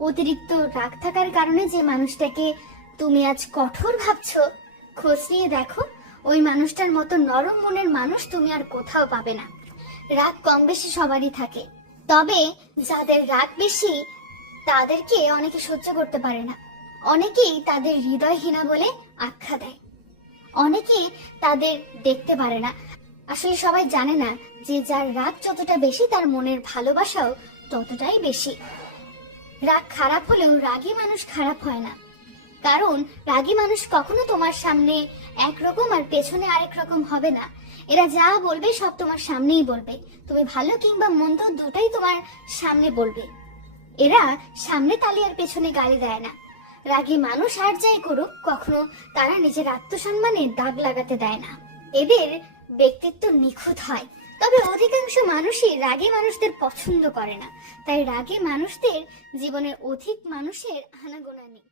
অতিরিক্ত রাগ থাকার কারণে যে মানুষটাকে তুমি আজ কঠোর ভাবছো, খোঁজ নিয়ে দেখো ওই মানুষটার মতো নরম মনের মানুষ তুমি আর কোথাও পাবে না। রাগ কম বেশি সবারই থাকে, তবে যাদের রাগ বেশি তাদেরকে অনেকে সহ্য করতে পারে না। অনেকেই তাদের হৃদয়হীনা বলে আখ্যা দেয়, অনেকে তাদের দেখতে পারে না। আসলে সবাই জানে না যে যার রাগ যতটা বেশি তার মনের ভালোবাসাও ততটাই বেশি। রাগ খারাপ হলেও রাগী মানুষ খারাপ হয় না, কারণ রাগী মানুষ কখনো তোমার সামনে একরকম আর পেছনে আরেক রকম হবে না। এরা যা বলবে সব তোমার সামনেই বলবে, তুমি ভালো কিংবা মন্দ দুটাই তোমার সামনে বলবে। এরা সামনে তালি আর পেছনে গালি দেয় না। রাগী মানুষ আর যাই করুক কখনো তারা নিজের আত্মসম্মানে দাগ লাগাতে দেয় না। এদের ব্যক্তিত্ব নিখুঁত হয়, তবে অধিকাংশ মানুষই রাগী মানুষদের পছন্দ করে না। তাই রাগী মানুষদের জীবনে অধিক মানুষের আনাগোনা নেই।